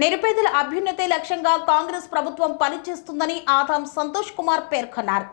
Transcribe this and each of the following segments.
నిరుపేదల అభ్యున్నతే లక్ష్యంగా కాంగ్రెస్ ప్రభుత్వం పనిచేస్తుందని ఆదాం సంతోష్ కుమార్ పేర్కొన్నారు.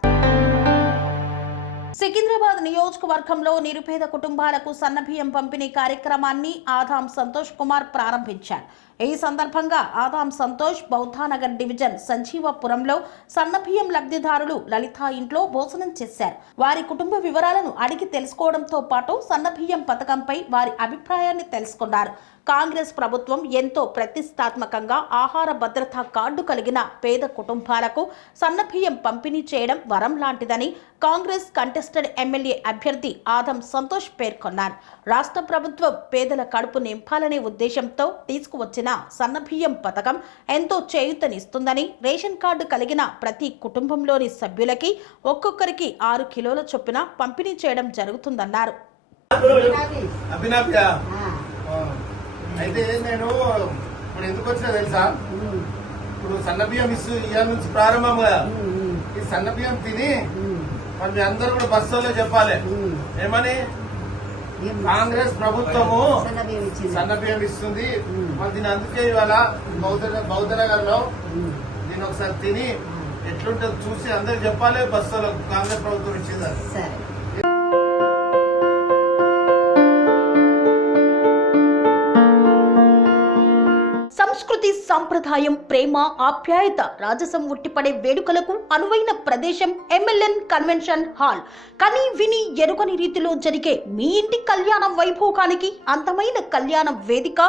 సికింద్రాబాద్ నియోజకవర్గంలో నిరుపేద కుటుంబాలకు సన్నబియ్యం పంపిణీ కార్యక్రమాన్ని ఆదాం సంతోష్ కుమార్ ప్రారంభించారు. ఈ సందర్భంగా ఆదాం సంతోష్ బౌద్ధానగర్ డివిజన్ సంజీవపురంలో సన్నబియ్యం లబ్ధిదారులు లలిత ఇంట్లో భోజనం చేశారు. వారి కుటుంబ వివరాలను అడిగి తెలుసుకోవడంతో పాటు సన్నబియ్యం పథకంపై వారి అభిప్రాయాన్ని తెలుసుకున్నారు. కాంగ్రెస్ ప్రభుత్వం ఎంతో ప్రతిష్టాత్మకంగా ఆహార భద్రతా కార్డు కలిగిన పేద కుటుంబాలకు సన్నబియ్యం పంపిణీ చేయడం వరం లాంటిదని కాంగ్రెస్ కంటెస్టెడ్ ఎమ్మెల్యే అభ్యర్థి ఆదం సంతోష్ పేర్కొన్నారు. రాష్ట్ర ప్రభుత్వం పేదల కడుపు నింపాలనే ఉద్దేశంతో తీసుకువచ్చిన సన్నబియ్యం పథకం ఎంతో చేయూతనిస్తుందని, రేషన్ కార్డు కలిగిన ప్రతి కుటుంబంలోని సభ్యులకి ఒక్కొక్కరికి 6 కిలోల చొప్పున పంపిణీ చేయడం జరుగుతుందన్నారు. అయితే నేను ఇప్పుడు ఎందుకు వచ్చినా తెలుసా, ఇప్పుడు సన్నబియ్యం ఇవాళ నుంచి ప్రారంభం కదా, ఈ సన్నబియ్యం తిని మరి మీ అందరూ కూడా బస్సులో చెప్పాలి ఏమని, కాంగ్రెస్ ప్రభుత్వము సన్నబియ్యం ఇస్తుంది. మరి దీని అందుకే ఇవాళ బౌద్ధనగర్ లో దీని ఒకసారి తిని ఎట్లుంటుందో చూసి అందరు చెప్పాలి బస్సులో కాంగ్రెస్ ప్రభుత్వం ఇచ్చిందని. సంస్కృతి, సంప్రదాయం, ప్రేమ, ఆప్యాయత, రాజసం ఉట్టిపడే వేడుకలకు అనువైన ప్రదేశం ఎంఎల్ఎన్ కన్వెన్షన్ హాల్. కని విని ఎరుగని రీతిలో జరిగే మీ ఇంటి కళ్యాణ వైభోగానికి అందమైన కళ్యాణ వేదిక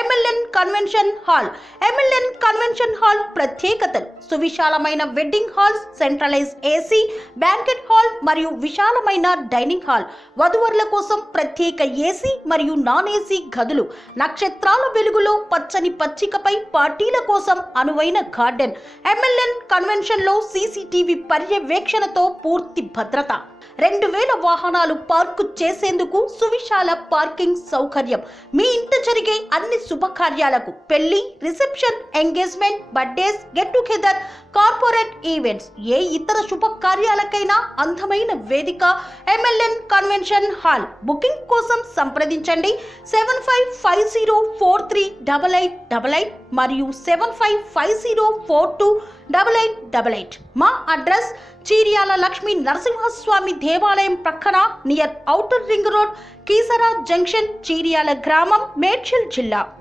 MLN convention hall. MLN convention hall ప్రత్యేకతలు: సువిశాలమైన wedding halls, centralize AC banquet hall మరియు విశాలమైన డైనింగ్ హాల్, వధువరుల కోసం ప్రత్యేక ఏసీ మరియు నాన్ ఏసీ గదులు, నక్షత్రాల వెలుగులో పచ్చని పచ్చికపై పార్టీల కోసం అనువైన గార్డెన్. ఎంఎల్ఎన్ కన్వెన్షన్ లో సీసీటీవీ పర్యవేక్షణతో పూర్తి భద్రత, 2000 వాహనాలు పార్కు చేసేందుకు సువిశాల పార్కింగ్ సౌకర్యం. మీ ఇంట జరిగే అన్ని శుభకార్యాలకు, పెళ్లి, reception, engagement, birthdays, get together, corporate events, ఏ ఇతర శుభకార్యాలకైనా అందమైన వేదిక ఎంఎల్ఎన్ కన్వెన్షన్ హాల్. బుకింగ్ కోసం సంప్రదించండి 7550438888 మరియు 7550428888. మా అడ్రస్ చీర్యాల లక్ష్మీ నరసింహస్వామి దేవాలయం ప్రక్కన, near outer ring road, Keesara junction, Cheeryal గ్రామం, మేడ్చల్ జిల్లా.